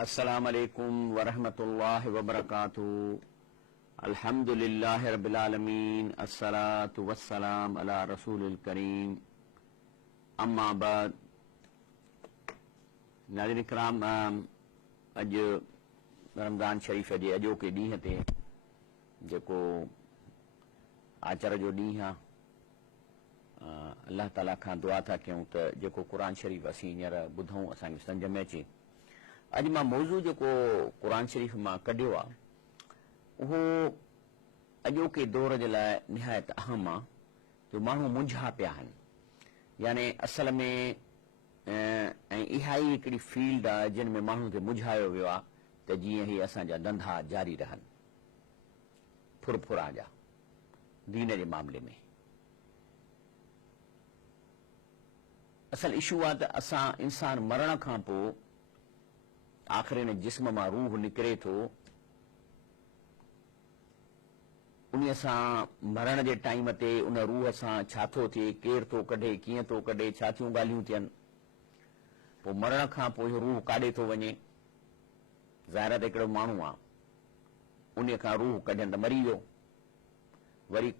अस्सलाम वालेकुम वरहमतुल्लाहि वबरकातुहू। अल्हम्दुलिल्लाहि रब्बिल आलमीन, अस्सलातु वस्सलाम अला रसूलिल करीम, अम्मा बाद। नाज़रीन इकराम, अॼु रमज़ान शरीफ़ जे अॼोके ॾींहं ते जेको आचर जो ॾींहुं आहे, अल्लाह ताला खां दुआ था कयूं त जेको क़ुरान शरीफ़ असीं हींअर ॿुधूं असांखे सम्झ में अचे। अॼु मां मौज़ू जेको क़ुरान शरीफ़ मां कढियो आहे उहो अॼोके दौर जे लाइ निहायत अहम आहे, जो माण्हू मुंझा पिया आहिनि। यानी असल में ऐं इहा ई हिकिड़ी फील्ड आहे जिन में माण्हू खे मुंझायो वियो आहे त जीअं ही असांजा धंधा जारी रहनि फुरफुरा जा दीन जे मामले में। असल इशू आहे त असां इंसान मरण खां पोइ आख़िर इन जिस्म मां रूह निकिरे थो, उन सां मरण जे टाइम ते उन रूह सां छा थो थिए, केरु थो कढे, कीअं थो कढे, छा थियूं ॻाल्हियूं थियनि। पोइ मरण खां पोइ रूह काॾे थो वञे। ज़ाहिर त हिकिड़ो माण्हू आहे, उन खां रूह कढनि त मरी वियो, वरी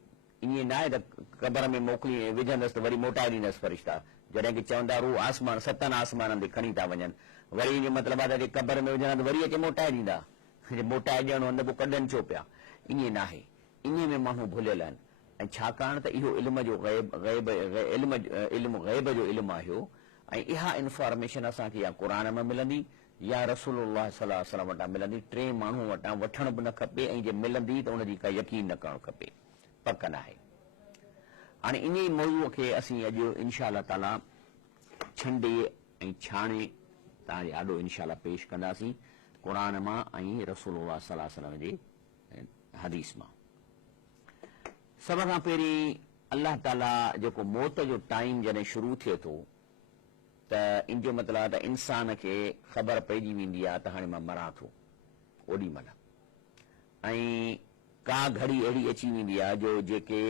ईअं न आहे त क़बर में मोकिली विझंदसि त वरी मोटाए ॾींदसि फ़रिश्ता। जॾहिं की चवंदा रूह आसमान 7 आसमाननि ते खणी था वञनि, वरी इन जो मतिलबु आहे त क़बर में विझंदा त वरी अचे मोटाए ॾींदा। मोटाए ॾियणो आहे त पोइ कढनि छो पिया, ईअं न आहे। इन में माण्हू भुलियल आहिनि। ऐं छाकाणि त इहो इल्म जो इल्म ग़ैब जो इल्मु आहे, ऐं इहा इंफॉर्मेशन असांखे या क़ुरान में मिलंदी या रसूलुल्लाह सल्लल्लाहु अलैहि वसल्लम वटां मिलंदी। टे माण्हू वटां वठण बि न खपे, ऐं जे मिलंदी त उनजी का यकीन न करणु खपे, पक न आहे। हाणे इन ई मौज़ूअ खे असीं अॼु इंशा अल्लाह ताला छंडे ऐं छाणे तव्हांजे आॾो इंशा अल्लाह पेश कंदासीं क़ुरान मां ऐं रसूलुल्लाह सल्लल्लाहु अलैहि वसल्लम जे हदीस मां। सभ खां पहिरीं अल्लाह ताला जेको मौत जो टाइम जॾहिं शुरू थिए थो त इन जो मतिलबु आहे त इंसान खे ख़बर पइजी वेंदी आहे त हाणे मां मरां थो ओॾी महिल। ऐं का घड़ी अहिड़ी अची वेंदी आहे जो जेके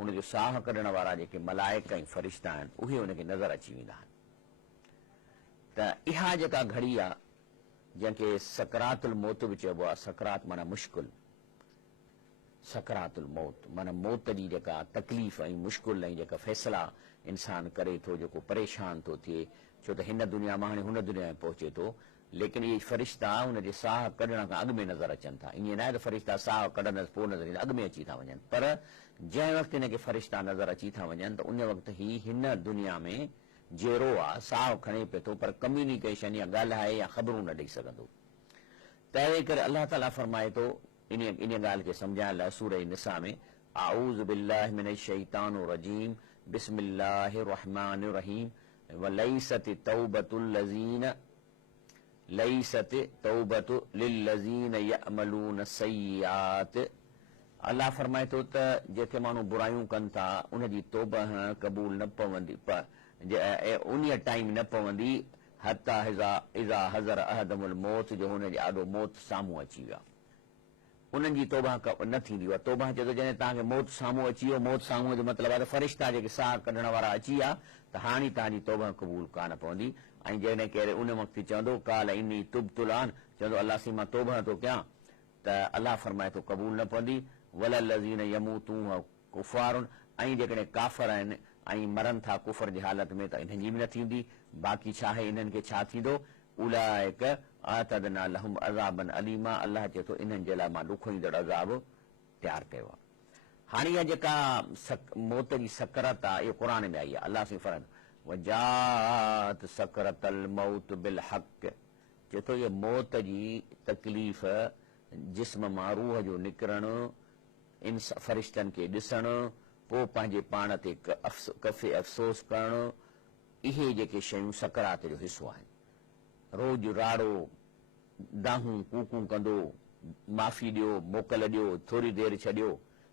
हुनजो साह कढण वारा जेके मलाइक ऐं फ़रिश्ता आहिनि उहे हुनखे नज़र अची वेंदा आहिनि। त इहा जेका घड़ी आहे जंहिंखे सकरातुल मौत बि चइबो आहे। सकरात माना मुश्किल, सकरातुल मौत माना मौत जी जेका तकलीफ़ ऐं मुश्किल ऐं जेका फ़ैसिला इंसान करे थो, जेको परेशान थो थिए, छो त हिन दुनिया मां हाणे हुन दुनिया में पहुचे थो। लेकिन इहे फ़रिश्ता हुनजे साह कढण खां अॻु में नज़र अचनि था। ईअं न आहे त फ़रिश्ता साह कढंदसि पोइ नज़र ईंदा, अॻु में अची था वञनि। पर जंहिं वक़्तु हिनखे फ़रिश्ता नज़र अची था वञनि त उन वक़्तु ही हिन दुनिया में जहिड़ो आहे, साह खणे पिए थो, पर कम्युनिकेशन या ॻाल्हाए या ख़बरूं न ॾेई सघंदो। तंहिं करे अल्लाह ताला फरमाए थो इन ॻाल्हि खे सम्झाइण लाइ सूरह निसा में, आऊज़ु बिल्लाहि मिनश शैतानिर रजीम, बिस्मिल्लाहिर रहमानिर रहीम, वलैसत तौबतु लिल्लज़ीन यअमलून सय्यात। अल्लाह फरमाए थो त जेके माण्हू बुरायूं कनि था उनजी तौबा क़बूल न पवंदी, उन टाइम न पवंदी हत्ता इज़ा हज़र अहदमुल मौत, जो हुनजे आॾो मौत साम्हूं अची वियो। उन्हनि जी तौबा न थींदी आहे। तौबा चए थो जॾहिं तव्हांखे मौत साम्हूं अची वियो, मौत साम्हूं जो मतिलबु आहे त फ़रिश्ता जेके साह कढण वारा अची विया त हाणे तव्हांजी तौबा क़बूल कान पवंदी। ऐं जॾहिं केरु उन वक़्तु चवंदो काल इन्नी तुब्तुल आन, चवंदो अल्लाह से मां तौबा थो कयां, त अल्लाह फरमाए थो क़बूल न पवंदी। वलल्लज़ीन यमूतून कुफ़ारुन, ऐं जेकॾहिं काफ़र आहिनि ऐं मरनि था कुफर जी हालत में त इन्हनि जी बि न थींदी। बाक़ी छा आहे, इन्हनि खे छा थींदो, उलाइक आतदना लहुम अज़ाबन अलीमा, अल्लाह चए थो इन्हनि जे लाइ मां ॾुखो ईंदड़ अज़ाब तयारु कयो आहे। हाणे इहा जेका मौत जी सकरत आहे इहो क़ुरान में आई आहे। अल्लाह से फरमाए वजात सकरतल मौत बिल हक़, चए थो इहा मौत जी तकलीफ़, जिस्म मां रूह जो निकिरणु, इन फ़रिश्तनि खे ॾिसणु, पोइ पंहिंजे पाण ते कफ़े अफ़सोस करणु, इहे जेके शयूं सकरात जो हिसो आहिनि। रोज़ राड़ो दाहूं कूकूं कंदो, माफ़ी ॾियो, मोकल ॾियो, थोरी देरि छॾियो,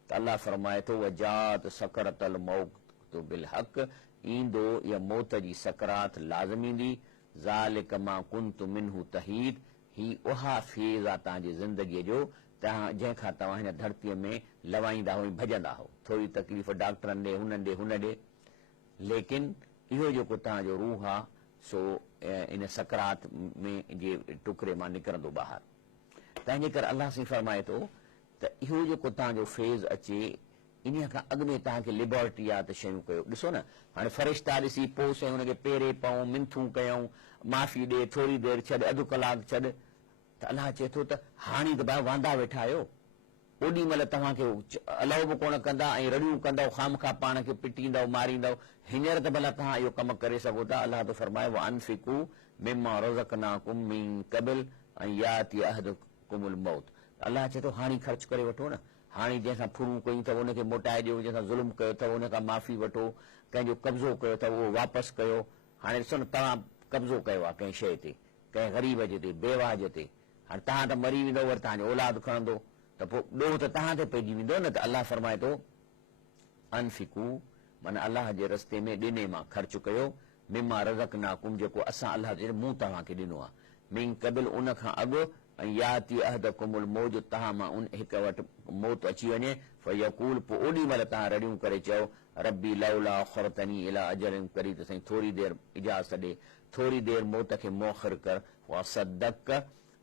त अल्लाह फरमाए थो वजात सकरतल मौत बिल हक़, ईंदो इहा मौत जी सकरात लाज़िम ईंदी। ज़ालिक मा कुंतु मिन्हु तहीद, ही उहा फेज़ आहे तव्हांजी ज़िंदगीअ जो जंहिंखां तव्हां हिन धरतीअ में लवाईंदा हो, भॼंदा हो। थोरी तकलीफ़ डॉक्टरनि ॾे, हुननि ॾे, हुन ॾे, लेकिन इहो जेको तव्हांजो रूह आहे सो इन सकरात में जे टुकड़े मां निकिरंदो ॿाहिरि। तंहिंजे करे अलाह साईं फरमाए थो त इहो जेको तव्हांजो फेज़ अचे इन खां अॻु में तव्हांखे लिबर्टी आहे त शयूं कयो। ॾिसो न हाणे फ़रिश्ता ॾिसी पोइ साईं हुनखे पेरे पऊं मिंथूं कयूं, माफ़ी ॾे, थोरी देरि छॾ, अधु कलाकु छॾ, त अलाह चए थो त हाणे त भाउ वांदा वेठा आहियो, ओॾी महिल तव्हांखे अलाउ बि कोन कंदा ऐं रड़ियूं कंदव, खामखा पाण खे पिटींदव, मारींदव। हींअर त भला तव्हां इहो कमु करे सघो था। अलाह तो फरमाए वअनफिकू मिम्मा रज़क़नाकुम मिन क़बल अन याति अहदकुमुल मौत। अलाह चए थो हाणे ख़र्च करे वठो न। हाणे जंहिंसां फुरूं कयूं अथव उनखे मोटाए ॾियो, जंहिंसां ज़ुल्म कयो अथव उन खां माफ़ी वठो, कंहिंजो कब्ज़ो कयो अथव उहो वापसि कयो। हाणे ॾिसो न तव्हां कब्ज़ो कयो आहे कंहिं शइ ते, कंहिं ग़रीब जे ते, बेवाह जे ते, हाणे तव्हां त मरी वेंदव, वरी तव्हांजो औलाद खणंदो त पोइ ॾोह त तव्हां ते पइजी वेंदो न। त अलाह फरमाए थो अनफिकू माना अलाह जे रस्ते में ॾिने मां ख़र्च कयो, मिम्मा रज़क़नाकुम जेको असां अलाह जे मूं तव्हांखे ॾिनो आहे, मिन क़बल उन खां अॻु, ऐं याति अहदकुमुल मौत तव्हां मां उन हिक वटि मौत अची वञे, फयकूल पोइ ओॾी महिल तव्हां रड़ियूं करे चयो रब्बी लौला अख़रतनी इला अजलिन क़रीब, त साईं थोरी देरि इजाज़त ॾे, थोरी देरि मौत खे मोखर कर, वसद्दक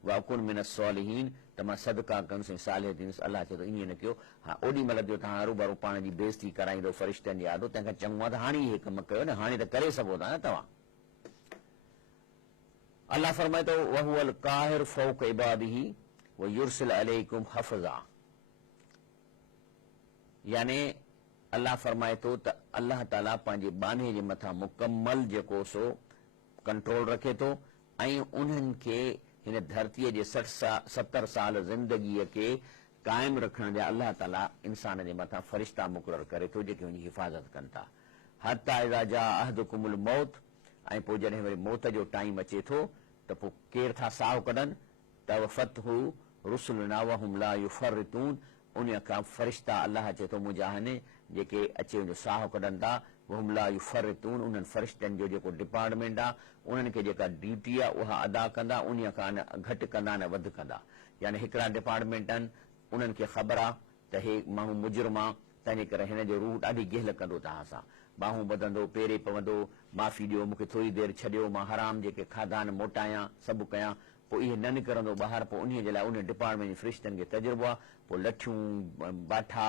वकुन मिन अस्सालिहीन, त मां सदका कंदुसि सालिह थींदुसि। अलाह चए थो ईअं न कयो। हा ओॾी महिल जो तव्हां हरूभरू पाण जी बेइज़ती कराईंदो फ़रिश्तनि जी आदो, तंहिंखां चङो आहे त हाणे ई हे कमु कयो न, हाणे त करे सघो था न तव्हां। अल्लाह फरमाए थो वहुवल काहिर फौक इबादिही व युरसिल अलैकुम हफ़ज़ा, यानी अल्लाह फरमाए थो त अल्लाह ताला पंहिंजे बाने जे मथां मुकमल जेको सो कंट्रोल रखे थो, ऐं उन्हनि खे हिन धरतीअ जे 60-70 साल ज़िंदगीअ खे क़ाइमु रखण जा अल्लाह ताला इंसान जे मथां फ़रिश्ता मुक़ररु करे थो जेके हुनजी हिफ़ाज़त कनि था। हत्ता इज़ा जा अहदकुमुल मौत, ऐं पोइ जॾहिं वरी मौत जो टाइम अचे थो त पोइ केरु था साहु कढनि, तवफ़तहु रुसुलुना वहुम ला युफ़र्रितून, उन खां फ़रिश्ता अल्लाह चए थो मुंहिंजा जेके अचे वञो साहु कढनि था, वहुम ला युफ़र्रितून, उन्हनि फ़रिश्तनि जो जेको डिपार्टमेंट आहे उन्हनि खे जेका ड्यूटी आहे उहा अदा कंदा, उन खां न घटि कंदा न वधि कंदा। यानी हिकिड़ा डिपार्टमेंट आहिनि उन्हनि खे ख़बर आहे त हे माण्हू मुजरिम आहे, तंहिंजे करे हिन जो रूह ॾाढी गेहल कंदो तव्हां सां, बाहूं ॿधंदो, पेरे पवंदो, माफ़ी ॾियो, मूंखे थोरी देरि छॾियो, मां हराम जेके खाधा आहिनि मोटायां, सभु कयां, पोइ इहे न निकिरंदो ॿाहिरि। पोइ उन जे लाइ उन डिपार्टमेंट जे फ़रिश्तनि खे तजुर्बो आहे, पोइ लठियूं बाठा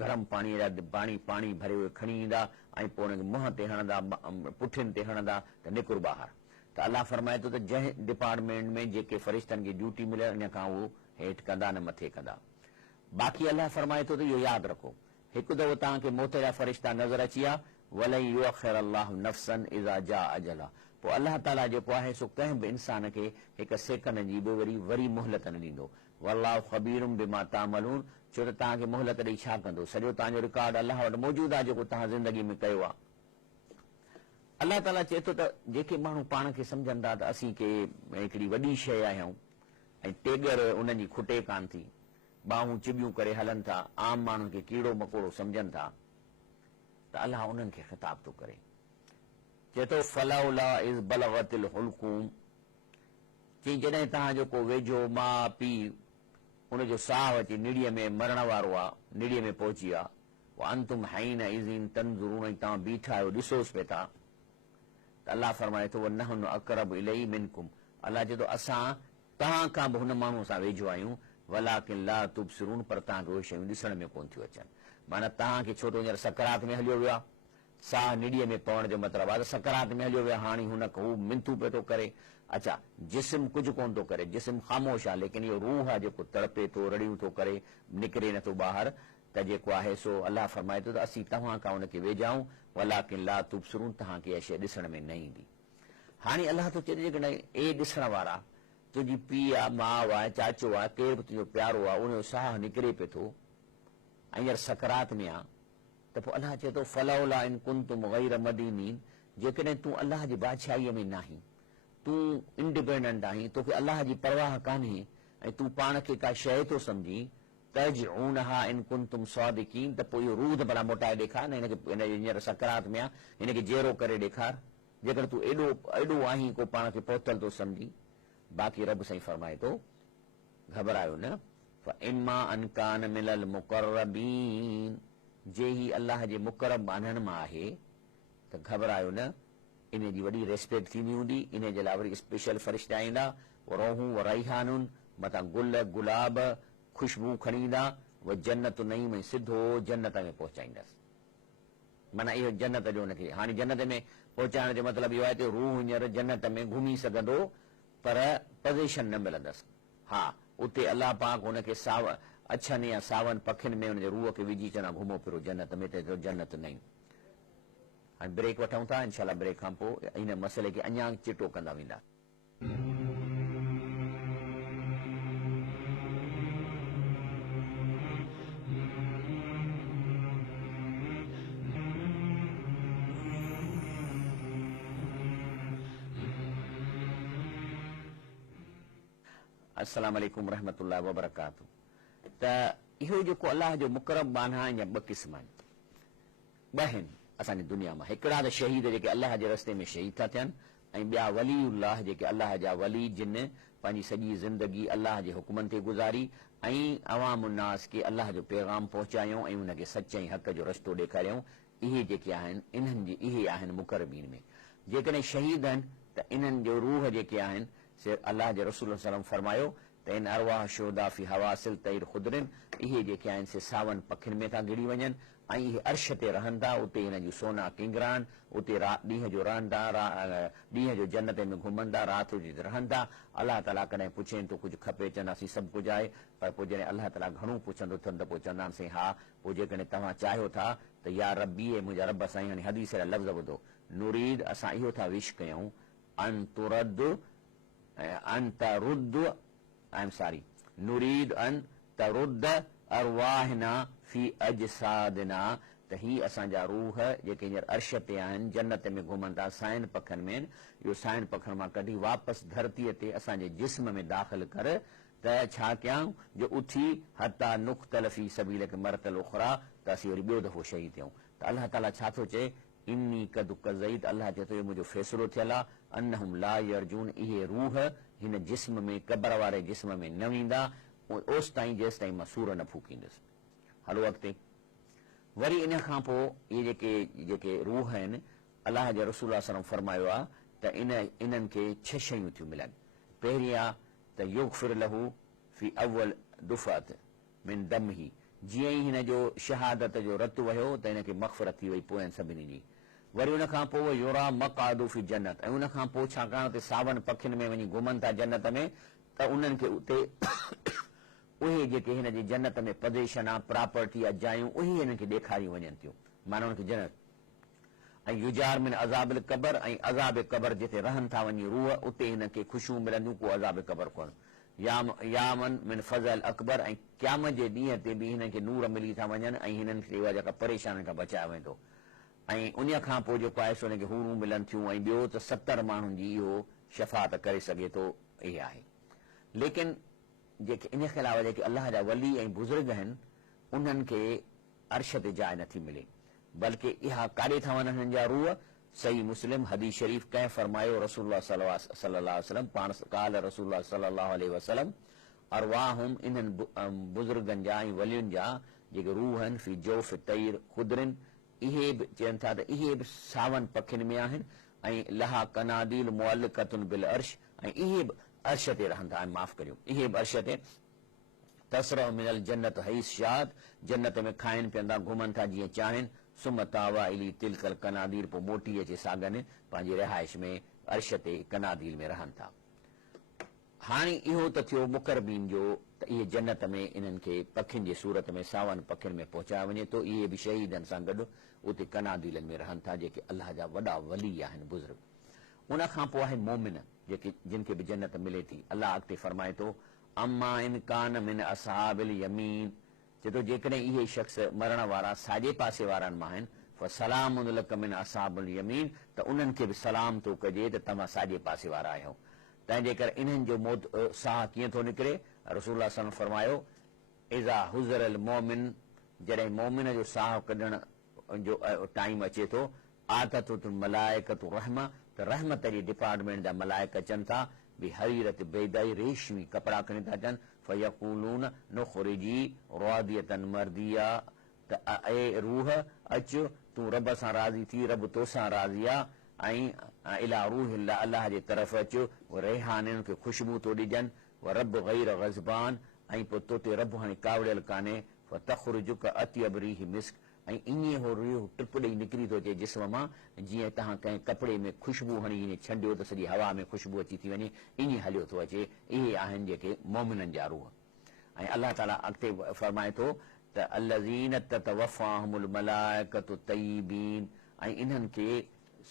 गरम पाणीअ जा पाणी भरे उहे खणी ईंदा ऐं पोइ उनखे मुंहं ते हणंदा, पुठियुनि ते हणंदा त निकुर ॿाहिरि। त अल्लाह फरमाए थो त जंहिं डिपार्टमेंट में जेके फ़रिश्तनि खे ड्यूटी मिले इन खां उहो हेठि कंदा न मथे कंदा। बाक़ी अल्लाह फरमाए थो त इहो यादि रखो, हिकु दफ़ो तव्हांखे मौत जा फ़रिश्ता नज़र अची विया, वलई युअख़िर अल्लाहु नफ़्सन इज़ा जा अजला, पोइ अल्लाह ताला जेको आहे सो कंहिं बि इंसान खे हिकु सेकंड जी बि वरी मोहलत न ॾींदो। वल्लाहु ख़बीरुम बिमा तामलून, छो त तव्हांखे मोहलत ॾेई छा कंदो, सॼो तव्हांजो रिकॉर्ड अल्लाह वटि मौजूदु आहे जेको तव्हां ज़िंदगी में कयो आहे। अल्लाह ताला चए थो त जेके माण्हू पाण खे सम्झनि था त असीं के हिकिड़ी वॾी शइ आहियूं ऐं टेगर उन्हनि जी खुटे कान थी, बाहूं चिबियूं करे हलनि था, आम माण्हुनि खे कीड़ो मकोड़ो सम्झनि था, त अल्लाह उन्हनि खे ख़िताब थो करे, चए थो फलौला इज़ बलगतिल हुलकूम, चई जॾहिं तव्हांजो को वेझो माउ पीउ उनजो साहु अची निड़ीअ में मरण वारो आहे, निड़ीअ में पहुची आहे, अंतुम हाइन इज़ीन तंज़ुरून, ऐं तव्हां बीठा आहियो ॾिसोसि पिया था, त अल्लाह फरमाए थो वनहनु अक़रबु इलैहि मिनकुम, अल्लाह चए थो असां तव्हां खां बि हुन माण्हू सां वेझो आहियूं, वलाकिन ला तुबसिरून, पर तव्हांखे उहे शयूं ॾिसण में कोन थियूं अचनि। माना तव्हांखे छो त हींअर सकरात में हलियो वियो आहे, साह निड़ीअ में पवण जो मतिलबु आहे त सकरात में हलियो वियो, हाणे हुन हू मिंथू पियो थो करे। अच्छा जिस्म कुझु कोन थो करे, जिस्म ख़ामोश आहे, लेकिन इहो रूह आहे जेको तड़पे थो, रड़ियूं थो करे, निकिरे नथो ॿाहिरि, त जेको आहे सो अल्लाह फरमाए थो त असीं तव्हां खां हुनखे वेझाऊं, वलाकिन ला तुबसिरून, तव्हांखे इहा शइ ॾिसण में न ईंदी। हाणे अल्लाह थो चए जेकॾहिं ॾिसण वारा तुंहिंजी पीउ आहे, माउ आहे, चाचो आहे, केरु बि तुंहिंजो प्यारो आहे, उनजो साहु निकिरे पियो थो ऐं हींअर सकरात में आहे, त पोइ अल्लाह चए थो फलौला इन कुंतुम गैर मदीनीन, जेकॾहिं तूं अल्लाह जी बादशाहीअ में नाहीं, तूं इंडिपेंडेंट आहीं, तोखे अल्लाह जी परवाह कान्हे ऐं तूं पाण खे का शइ थो सम्झी, तजऊनहा इन कुंतुम सादिकीन, त पोइ इहो रूह भला मोटाए ॾेखार न, हिनखे हींअर सकरात में आहे, हिनखे जहिड़ो करे ॾेखार, जेकर तूं एॾो आहीं को पाण खे पहुतल थो सम्झी। बाक़ी रब साईं फरमाए थो घबरायो न, इम्मा अन कान मिनल मुक़र्रबीन, जे ही अल्लाह जे मुक़रब बाननि मां आहे त घबरायो न, इन जी वॾी रेस्पेक्ट थींदी हूंदी, इन जे लाइ वरी स्पेशल फ़रिश्ता ईंदा, रोहूं व रैहानुन, मथां गुल गुलाब ख़ुशबू खणी ईंदा, व जन्नत नईम ऐं सिधो जन्नत में पहुचाईंदसि। माना इहो जन्नत जो हुनखे, हाणे जन्नत में पहुचाइण जो मतिलबु इहो आहे त रूह हींअर जन्नत में घुमी सघंदो, पर पोज़ीशन न मिलंदसि। हा, उते अलाह पाक हुनखे अछनि या सावनि पखियुनि में हुनजे रूह खे विझी चवंदा घुमो फिरो जन्नत में, त जन्नत नई। हाणे ब्रेक वठूं था, इनशाला ब्रेक खां पोइ इन मसइले खे अञा चिटो कंदा वेंदा। अस्सलाम वालेकुम रहमतुल्लाह व बरकातहू। त इहो जेको अलाह जो मुकरम बाना आहिनि या ॿ क़िस्म आहिनि, ॿ आहिनि असांजी दुनिया मां। हिकिड़ा त शहीद जेके अलाह जे रस्ते में शहीद था थियनि, ऐं ॿिया वलीउल्लाह जेके अलाह जा वली जिन पंहिंजी सॼी ज़िंदगी अलाह जे हुकमनि ते गुज़ारी ऐं अवामुन्नास खे अलाह जो पैगाम पहुचायूं ऐं उनखे सच ऐं हक़ जो रस्तो ॾेखारियूं। इहे जेके आहिनि इन्हनि जी इहे आहिनि मुक़रबीन में। जेकॾहिं शहीद आहिनि त इन्हनि जो रूह जेके आहिनि से अलाह जे रसूल सल्लल्लाहु अलैहि वसल्लम फरमायो त इन अरवाह शुहदा फी हवासिल तैर ख़ुदरिन, इहे जेके आहिनि से सावन पखियुनि में था गिड़ी वञनि ऐं इहे अर्श ते रहंदा, उते हिन जूं सोना किंगरा आहिनि, उते ॾींहं जो रहंदा, ॾींहं जो जन्नत में घुमंदा, राति जो रहंदा। अलाह ताला कॾहिं पुछे तो कुझु खपे, चवंदासीं सभु कुझु आहे, पर पोइ जॾहिं अलाह ताला घणो पुछंदो अथनि त पोइ चवंदासीं हा, पोइ जेकॾहिं तव्हां चाहियो था त या रबी मुंहिंजा रब साईं, हाणे हदीस जा लफ़्ज़ ॿुधो, नुरीद असां इहो था विश कयूं अन तुरद अन तरुद आई एम सॉरी नुरीद अन तरुद अरवाहना फी अजसादना, त ही असांजा रूह जेके हींअर अर्श ते आहिनि, जन्नत में घुमनि था, साइन पखनि में, इहो साइन पखनि मां कढी वापसि धरतीअ ते असांजे जिस्म में दाख़िल कर, त छा कयूं जो उथी हता नुख्तल फी सबीलक मरतल उखरा, त असीं वरी ॿियो दफ़ो शहीद थियूं। त अलाह ताला छा थो चए, इन्नी कद कज़ईत, अलाह चए थो इहो मुंहिंजो फ़ैसिलो थियल आहे, अन्नहुम ला यरजून, इहे रूह हिन जिस्म में क़बर वारे जिस्म में न वेंदा ओसि ताईं जेसि ताईं मां सूर न फूकींदुसि। हलो अॻिते वरी इन खां पोइ इहे जेके रूह आहिनि, अलाह जे रसूल सल्लल्लाहु अलैहि वसल्लम फरमायो आहे त इन्हनि खे 6 शयूं थियूं मिलनि। पहिरीं आहे त युग़फिर लहू फी अव्वल दुफ़अत मिन दमही, जीअं ई हिन जो शहादत जो रतु वयो त हिनखे मग़फ़िरत थी वई पोइ सभिनी जी। वरी उन खां पोइ युरा मक़ादु फी जन्नत, ऐं उन खां पोइ छाकाणि त सावन पखियुनि में वञी घुमनि था जन्नत में, त उन्हनि खे उते उहे जेके हिन जी जन्नत में पोज़ीशन आहे, प्रॉपर्टी आहे, जायूं, उहे हिननि खे ॾेखारी वञनि थियूं, माना उनखे जन्नत। ऐं युजार मिन अज़ाबिल क़बर, ऐं अज़ाब क़बर जिते रहनि था वञी रूह, उते हिनखे ख़ुशियूं मिलंदियूं, को अज़ाब क़बर कोन। यामन मिन फज़ल अकबर, ऐं क़यामत जे ॾींहं ते बि हिननि खे नूर मिली था वञनि ऐं हिननि खे उहा जेका परेशानी खां बचायो वेंदो। ऐं उन खां पोइ जेको आहे सो हुनखे हूरूं मिलनि थियूं, ऐं ॿियो त 70 माण्हुनि जी इहो शफ़ाअत करे सघे थो, इहे आहे। लेकिन जेके इन खे अलावा जेके अलाह जा वली ऐं बुज़ुर्ग आहिनि, उन्हनि खे अर्श ते जाइ नथी मिले, बल्कि इहा काॾे था वञनि हिननि जा रूह। सही मुस्लिम हदीस शरीफ़ कंहिं फरमायो, रसूलुल्लाह सल्लल्लाहु अलैहि वसल्लम पाण काल रसूलुल्लाह सल्लल्लाहु अलैहि वसल्लम अरवाहुम, इन्हनि बुज़ुर्गनि जा ऐं वलियुनि जा जेके रूह आहिनि, फी जौफ़ तैर ख़ुदरिन, इहे बि चवनि था त इहे बि सावन पखियुनि में आहिनि, ऐं लहा कनादील मुअल्लिक़तुन बिल अर्श, ऐं इहे बि अर्श ते रहंदा आहिनि, माफ़ करियो, इहे बि अर्श ते। तसरा मिनल जन्नत हईस शाद, जन्नत में खाइनि पीअंदा, घुमनि था जीअं चाहिनि। सुमतावा इली तिलकल कनादीर, पोइ मोटी अचे सागन पंहिंजी रिहाइश में अर्श ते कनादील में रहनि था। हाणे इहो त थियो मुक़रबीन जो, त इहे जन्नत में इन्हनि खे पखियुनि जी सूरत में सावन पखियुनि में पहुचायो वञे थो। इहे बि शहीदनि सां गॾु उते कनादीलनि में रहनि था, जेके अलाह जा वॾा वली आहिनि, बुज़ुर्ग। उन खां पोइ आहे मोमिन, जेके जिन खे बि जन्नत मिले थी। अलाह अॻिते फरमाए थो, अम्मा इन कान मिन असहाबिल यमीन, चए थो जेकॾहिं इहे शख़्स मरण वारा साॼे पासे वारनि मां आहिनि, फसलामुन लक मिन असहाबिल यमीन, त उन्हनि खे बि सलाम थो कजे त तव्हां साॼे पासे वारा आहियो। तंहिंजे करे इन्हनि जो मौत साह कीअं थो निकिरे, रसूलुल्लाह सल्लल्लाहु अलैहि वसल्लम फरमायो, इज़ा हुज़रल मोमिन, जॾहिं मोमिन जो साह कढण जो टाइम अचे थो, आततुल मलाइकतु रहमा, त रहमत जी डिपार्टमेंट जा मलाइक अचनि था, बि हरीरत बेदाई, रेशमी कपिड़ा खणी था अचनि, फयक़ूलून नुख़रिजी रादियतन मर्दिया, त ए रूह अच तूं रब सां राज़ी थी, रब तोसां राज़ी आहे, ऐं इला रूहिल्लाह अल्लाह जे तरफ़ अचो रेहाननि खे ख़ुशबू थो ॾिजनि व रब गैर ग़ज़बान ऐं पोइ तो ते रब हाणे कावड़ियल कान्हे फ़तख़रुजुक अत्यब रीह मिस्क ऐं ईअं हो रीह टिप ॾेई निकिरी थो अचे जिस्म मां जीअं तव्हां कंहिं कपिड़े में ख़ुशबू हणी ईअं छंडियो त सॼी हवा में ख़ुशबू अची थी वञे ईअं हलियो थो अचे इहे आहिनि जेके मोमिननि जा रूह ऐं अलाह ताला अॻिते फरमाए थो त अल्लज़ीन ततवफ़ाहुमुल मलाइकतु तय्यबीन ऐं इन्हनि खे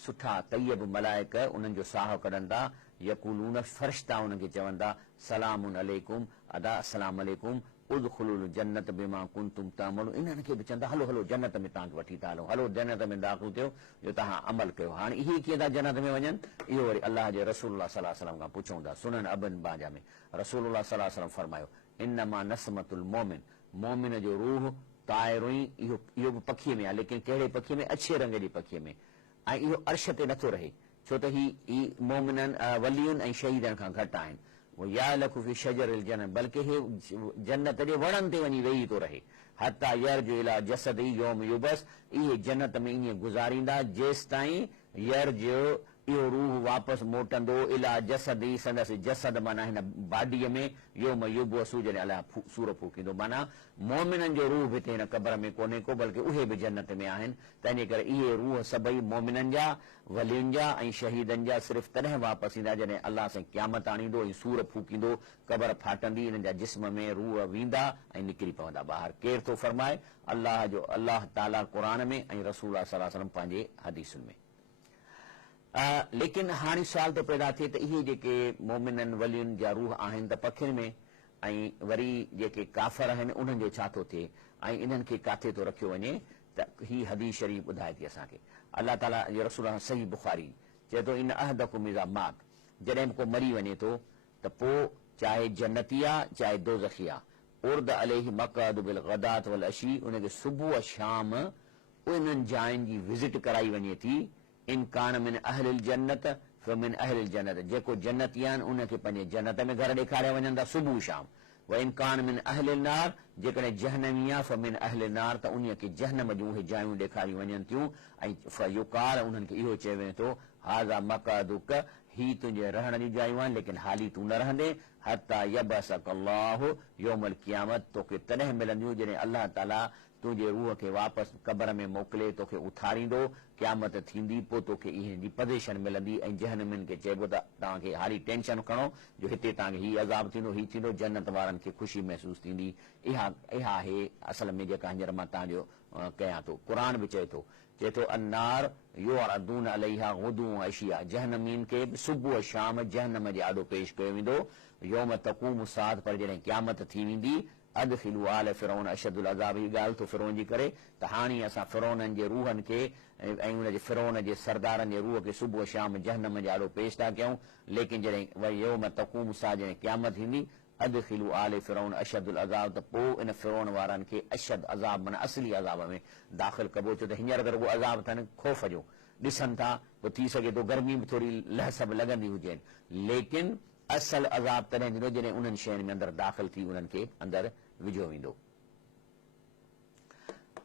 सुठा तय्यब मलाइक उन्हनि जो साहु कढनि था यक़ूलून फ़रिश्ता उन्हनि खे चवंदा सलामुन अलैकुम अदा अस्सलाम अलैकुम उदखुलुल जन्नत बिमा कुंतुम तअमलून इन्हनि खे बि चवंदा हलो हलो जन्नत में तव्हांखे वठी था हलो हलो जन्नत में दाख़िल थियो जो तव्हां अमल कयो हाणे इहे कीअं था जन्नत में वञनि इहो वरी अलाह जे रसूलुल्लाह सल्लल्लाहु अलैहि वसल्लम खां पुछूं था सुनन अबन बाजा में रसूलुल्लाह सल्लल्लाहु अलैहि वसल्लम फरमायो इन्नमा नस्मतुल मोमिन मोमिन जो रूह ताइरुई इहो बि पखीअ में आहे लेकिन कहिड़े पखीअ में अच्छे रंग जी पखीअ में ऐं इहो अर्श ते नथो रहे छो त ही मोमिननि वलियुनि ऐं शहीदनि खां घटि आहिनि या लखुफी शजरिल जन्नत बल्कि हे जन्नत जे वणनि ते वञी वेही थो रहे हता यरजु इला जसदी यौम युबस इहे जन्नत में ईअं गुज़ारींदा जेसि ताईं यरजु इहो रूह वापसि मोटंदो इला जसदी संदसि जसद माना हिन बाडीअ में योम युबसु जॾहिं अलाह सूर फूकींदो माना मोमिननि जो रूह बि हिते हिन क़ब्र में कोन्हे को बल्कि उहे बि जन्नत में आहिनि तंहिंजे करे इहे रूह सभई मोमिननि जा वलियुनि जा ऐं शहीदनि जा सिर्फ़ु तॾहिं वापसि ईंदा जॾहिं अलाह सां क़यामत आणींदो ऐं सूर फूकींदो क़ब्र फाटंदी इन्हनि जा जिस्म में रूह वेंदा ऐं निकिरी पवंदा ॿाहिरि केरु थो फरमाए अलाह ताला क़ुर में ऐं रसूल सल्लल्लाहु अलैहि वसल्लम पंहिंजे हदीसुनि में लेकिन हाणे सुवाल थो पैदा थिए त इहे जेके मोमिननि वलियुनि जा रूह आहिनि त पखियुनि में ऐं वरी जेके काफ़र आहिनि उन्हनि जो छा थो थिए ऐं इन्हनि खे किथे थो रखियो वञे त ही हदीस शरीफ़ ॿुधाए थी असांखे अलाह ताला जे रसूल सही बुखारी चए थो इन अहदकुम इज़ा मात जॾहिं बि को मरी वञे थो त पोइ चाहे जन्नती आहे चाहे दोज़खी आहे उर्द अलैहि मक़अद बिल ग़दात वल अशी उनखे सुबुह शाम उन्हनि जायुनि जी विज़िट कराई वञे थी इनकान मिन अहलिल जन्नत फमिन अहलिल जन्नत जेको जन्नती आहिनि उनखे पंहिंजे जन्नत में घर ॾेखारिया वञनि था सुबुह शाम व इनकान मिन अहलिल नार जेकॾहिं जहनमी आहे फमिन अहलिल नार त उन खे जहनम जूं उहे जायूं ॾेखारी वञनि थियूं ऐं फयुकार उन्हनि खे इहो चयो वञे थो हाज़ा मक़अदुक ही तुंहिंजे रहण जूं जायूं आहिनि लेकिन हाली तूं न रहंदे हता यबअसक अल्लाहु यौमल क़ियामत तोखे तॾहिं मिलंदियूं जॾहिं अलाह ताला तुंहिंजे रूह खे वापसि क़ब्र में मोकिले तोखे उथारींदो क़यामत थींदी पोइ तोखे इहे जी पोज़ीशन मिलंदी ऐं जहनमिन खे चइबो त तव्हांखे हाली टेंशन खणो जो हिते तव्हांखे हीउ अज़ाब थींदो हीउ थींदो जन्नत वारनि खे ख़ुशी महसूसु थींदी इहा आहे असल में जेका हींअर मां तव्हांजो कयां थो क़ुर बि चए थो अन्नार युअरदून अलैहा गुदुवन व अशिया जहनमीन खे बि सुबुह शाम जहनम जे आॾो पेश कयो वेंदो यौम तक़ूम सात पर जॾहिं क़यामत थी वेंदी अदखिलू आल फिरौन अशदुल अज़ाब ही ॻाल्हि थो फिरौन जी करे त हाणे असां फिरौननि जे रूहनि खे ऐं उनजे फिरौन जे सरदारनि जे रूह खे सुबुह शाम जहनम जे आॾो पेश था कयूं लेकिन जॾहिं वरी यौम तक़ूम सा जॾहिं क़यामत थींदी अदखिलू आल फिरौन अशदुल अज़ाब त पोइ इन फिरौन वारनि खे अशद अज़ाब माना असली अज़ाब में दाख़िल कबो छो त हींअर अगरि उहो अज़ाब अथनि ख़ौफ़ जो ॾिसनि था पोइ थी सघे थो गर्मी बि थोरी लहसब लॻंदी हुजनि लेकिन असल अज़ाब तॾहिं ॾींदो जॾहिं उन्हनि शयुनि में अंदरि दाख़िल थी उन्हनि खे अंदरि विझो वेंदो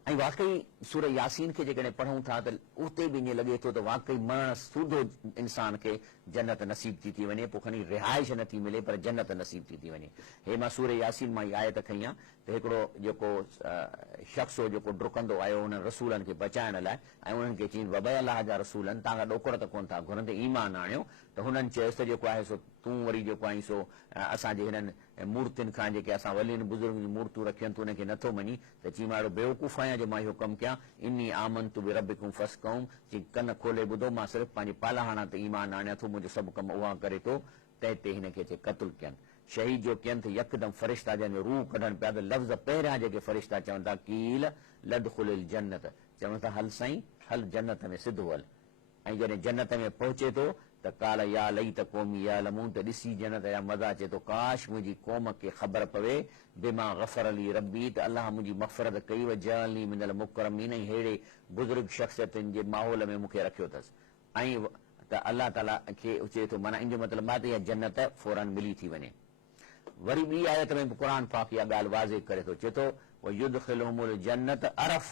ऐं वाकई सूरह यासीन खे जेकॾहिं पढ़ूं था त उते बि ईअं लॻे थो त वाकई मरण सूदो इंसान खे जन्नत नसीब थी वञे पोइ खणी रिहाइश नथी मिले पर जन्नत नसीब थी वञे हे मां सूरह यासीन मां इहा आयत खई आहे त हिकिड़ो जेको शख़्स हो जेको डुकंदो आयो उन्हनि रसूलनि खे बचाइण लाइ ऐं उन्हनि खे चई वबे अलाह जा रसूलनि तव्हां ॾोकड़ त कोन था घुरंदे ईमान आणियो त हुननि चयोसि त जेको आहे सो तूं वरी जेको आई सो असांजे हिननि मूर्तियुनि खां जेके असां वलियुनि बुज़ुर्गनि जूं मूर्तियूं रखियनि तूं उनखे नथो मञी त चई मां अहिड़ो बेवकूफ़ आहियां जो मां इहो कमु कयां इनी आमन तूं बि रबिकुम फस्कऊं चई कन खोले ॿुधो मां सिर्फ़ु पंहिंजे पालाहाणा ते ईमान आणियां थो मुंहिंजो सभु कमु उहा करे थो तंहिं ते हिनखे चए क़तलु कयनि शहीद जो कयनि त यकदमि फ़रिश्ता जंहिंजो रूह कढनि पिया त लफ़्ज़ पहिरियां जेके फ़रिश्ता चवनि था कील लदखुलिल जन्नत चवनि था हल साईं हल जन्नत में सिधो हल ऐं जॾहिं जन्नत में पहुचे थो त काल या लई त क़ौमी या लमूं त ॾिसी जन्नत जा मज़ा अचे थो काश मुंहिंजी क़ौम खे ख़बर पवे बिमा गफ़र अली रबी त अलाह मुंहिंजी मग़फ़रत कई व जअलनी मिनल मुकरमीन ऐं अहिड़े बुज़ुर्ग शख़्सियतुनि जे माहौल में मूंखे रखियो अथसि ऐं त अलाह ताला खे चए थो माना इन जो मतिलबु आहे त इहा जन्नत फौरन मिली थी वञे वरी ॿी आयत में क़ुर पाक इहा ॻाल्हि वाज़े करे थो चए थो युदखिलुहुमुल जन्नत अरफ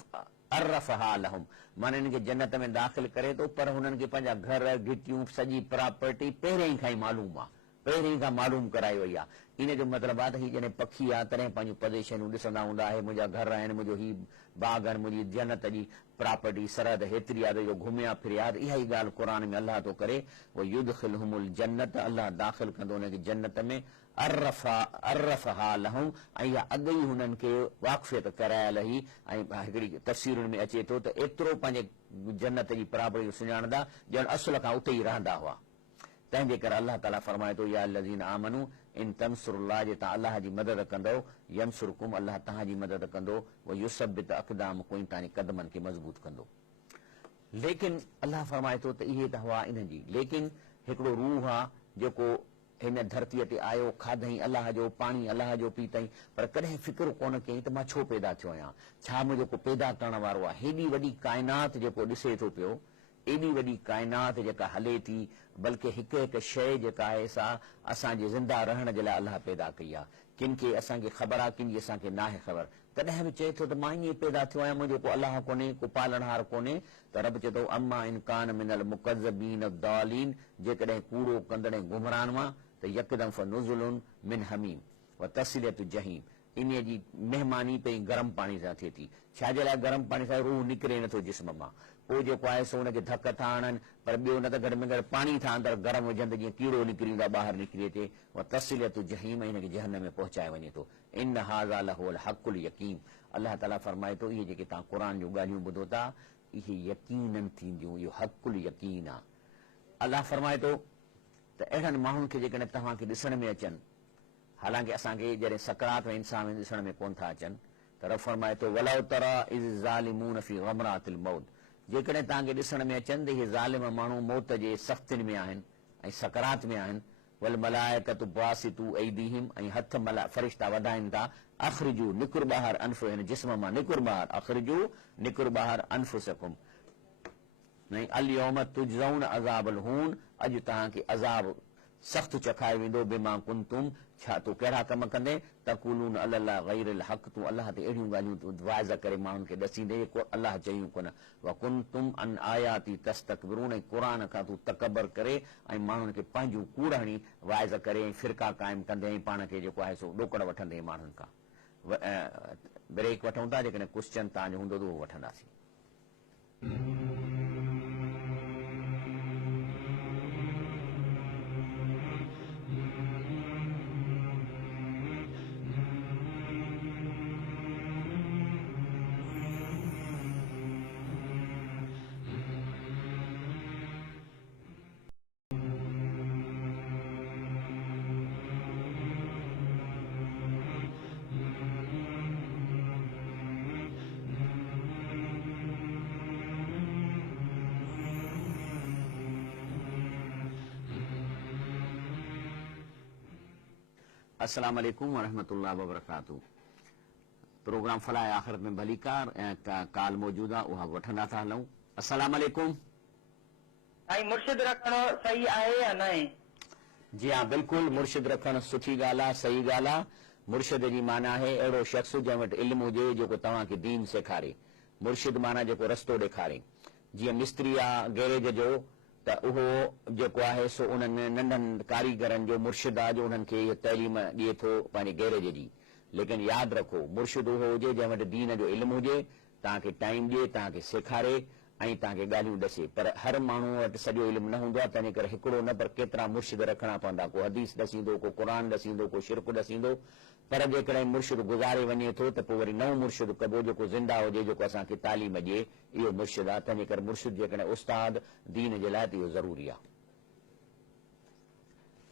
अर्रफ़हा लहुम, माने इनके जन्नत में दाख़िल करे तो, पर हुननि खे पंहिंजा घर गिटियूं सॼी प्रॉपर्टी पहिरियों खां ई मालूम आहे, पहिरियों खां मालूम कराई वई आहे। इन जो मतिलबु आहे त हीउ जॾहिं पखी आहे तॾहिं पंहिंजूं पोज़ीशनूं ॾिसंदा हूंदा आहे, मुंहिंजा घर आहिनि, मुंहिंजो ही बाग आहिनि, मुंहिंजी जन्नत जी प्रॉपर्टी सरहद हेतिरी आहे त इहो घुमिया फिरिया। इहा ई ॻाल्हि क़ुर में अलाह थो करे, वो युदखिलहुमुल जन्नत, अलाह दाख़िल कंदो हुनखे जन्नत में, अर्रफ़हा लहुम, ऐं इहा अॻु ई हुननि खे वाक़फ़ियत करायल हुई। ऐं हिकिड़ी तफ़सीरुनि में अचे थो त एतिरो पंहिंजे जन्नत जी प्रॉपर्टी सुञाणंदा ॼण असुल खां उते ई रहंदा हुआ। तंहिंजे करे अलाह ताला फरमाए थो, या लज़ीन आमनू इन तंसुरुल्लाह, जे तव्हां अलाह जी मदद कंदो, यंसुरकुम, अलाह तव्हांजी मदद कंदो, व युसब्बित अक़दामकुम, तव्हांजे कदमनि खे मज़बूत कंदो। लेकिन अलाह फरमाए थो त इहे त हवा इन जी, लेकिन हिकिड़ो रूह आहे जेको हिन धरतीअ ते आयो, खाधई अलाह जो, पाणी अलाह जो पीतई, पर कॾहिं फिक्र कोन कयईं त मां छो पैदा थियो आहियां, छा मुंहिंजो को पैदा करण वारो आहे। हेॾी वॾी काइनात जेको ॾिसे थो पियो, एॾी वॾी काइनात जेका हले थी, बल्कि हिकु हिकु शइ जेका आहे सा असांजे ज़िंदा रहण जे लाइ अलाह पैदा कई आहे। किन खे असांखे ख़बर आहे, किन जी असांखे नाहे ख़बर। कॾहिं बि चए थो त मां ईअं पैदा थियो आहियां, मुंहिंजो को अलाह कोन्हे, को पालनहार कोन्हे, त रब चए थो अम्मा इनकान मिनल मुकज़्ज़बीन दालीन, जेकॾहिं कूड़ो कंदड़ गुमरान मां, त यकदम फनुज़ुलुन मिन हमीम व तस्लियतु जहीम, इन जी महिमानी पंहिंजी गरम पाणी सां थिए थी। छाजे लाइ गरम पाणी सां? रूह निकिरे नथो जिस्म मां, पोइ जेको आहे सो हुनखे धक था हणनि, पर ॿियो न त घटि में घटि पाणी था अंदरि गरम विझनि त जीअं कीड़ो निकिरी ईंदो आहे ॿाहिरि निकिरे थिए, उहा तस्लियतु जहीम, हिनखे जहन्नम में पहुचाए वञे थो। इन हाज़ा लहुल हक़ुल यकीन, अलाह ताला फरमाए थो, इहे जेके तव्हां क़ुर जूं ॻाल्हियूं ॿुधो था, इहे यकीनन थींदियूं, इहो हक़ुल यकीन आहे। अलाह फरमाए थो त अहिड़नि माण्हुनि खे जेकॾहिं तव्हांखे ॾिसण में अचनि, हालांकि असांखे जॾहिं सकरात में इंसान में ॾिसण में कोन था अचनि, त रब फरमाए थो वलौ तरा इज़ ज़ालिमून फी ग़मरातिल मौत, जेकॾहिं तव्हांखे ॾिसण में अचनि त इहे ज़ालिम माण्हू मौत जे सख़्तिन में आहिनि ऐं सकरात में आहिनि, वल मलाइकतु बासितू ऐदीहिम, ऐं हथ फरिश्ता वधाइनि था, अख़रिजू निकुर ॿाहिरि अनफ़, हिन जिस्म मां निकुर ॿाहिरि, अख़रिजू निकुर ॿाहिरि अनफुसकुम, नहीं अल यौम तुजज़ौन अज़ाबुल हून, अॼु तव्हांखे अज़ाब सख़्तु चखायो वेंदो, बिमा कुंतुम, छा तूं कहिड़ा कम कंदे, तक़ूलून अलाह गैरिल हक़, तूं अलाह ते अहिड़ियूं ॻाल्हियूं तूं वाइज़ करे माण्हुनि खे ॾसींदे जेको अलाह चयूं कोन, व कुंतुम अन आयाती तस्तकबिरून, ऐं क़ुर खां तूं तकबर करे ऐं माण्हुनि खे पंहिंजूं कूड़हणी वाइज़ करे ऐं फ़िरका क़ाइमु कंदे ऐं पाण खे जेको आहे सो ॾोकड़ वठंदे माण्हुनि खां। ब्रेक वठूं था, जेकॾहिं क्वेश्चन तव्हांजो हूंदो त उहो वठंदासीं। अस्सलाम वालेकुम वरहमतुल्लाह वबरकातुहू। प्रोग्राम फलाह आख़िरत में भलीकार ऐं काल मौजूद आहे, उहा वठंदा था हलूं। अस्सलाम वालेकुम। मुर्शिद रखणो सही आहे या न आहे? जी हाँ, बिल्कुलु मुर्शिद रखणु सुठी ॻाल्हि आहे, सही ॻाल्हि आहे। मुर्शिद जी माना आहे अहिड़ो शख़्स जंहिं वटि इल्मु हुजे जेको तव्हांखे दीन सेखारे। मुर्शिद माना जेको रस्तो ॾेखारे। जीअं मिस्त्री आहे गैरेज जो, त उहो जेको आहे सो उन्हनि नंढनि कारीगरनि जो मुर्शिद आहे जो उन्हनि खे इहा तइलीम ॾिए थो पंहिंजे गैरेज जी। लेकिन यादि रखो, मुर्शिद उहो हुजे जंहिं वटि दीन जो इल्मु हुजे, तव्हांखे टाइम ॾिए, तव्हांखे सेखारे ऐं तव्हांखे ॻाल्हियूं ॾसे। पर हर माण्हू वटि सॼो इल्मु न हूंदो आहे, तंहिंजे करे हिकिड़ो न पर केतिरा मुर्शिद रखणा पवंदा। को हदीस ॾसींदो, को क़ुर ॾसींदो, को शिरक ॾसींदो। पर जेकॾहिं मुर्शिद गुज़ारे वञे थो त पोइ वरी नओं मुर्शिद कबो जेको ज़िंदा हुजे, जेको असांखे तालीम ॾिए, इहो मुर्शिद आहे। तंहिंजे करे मुर्शिद जेकॾहिं उस्ताद दीन जे लाइ त इहो ज़रूरी आहे।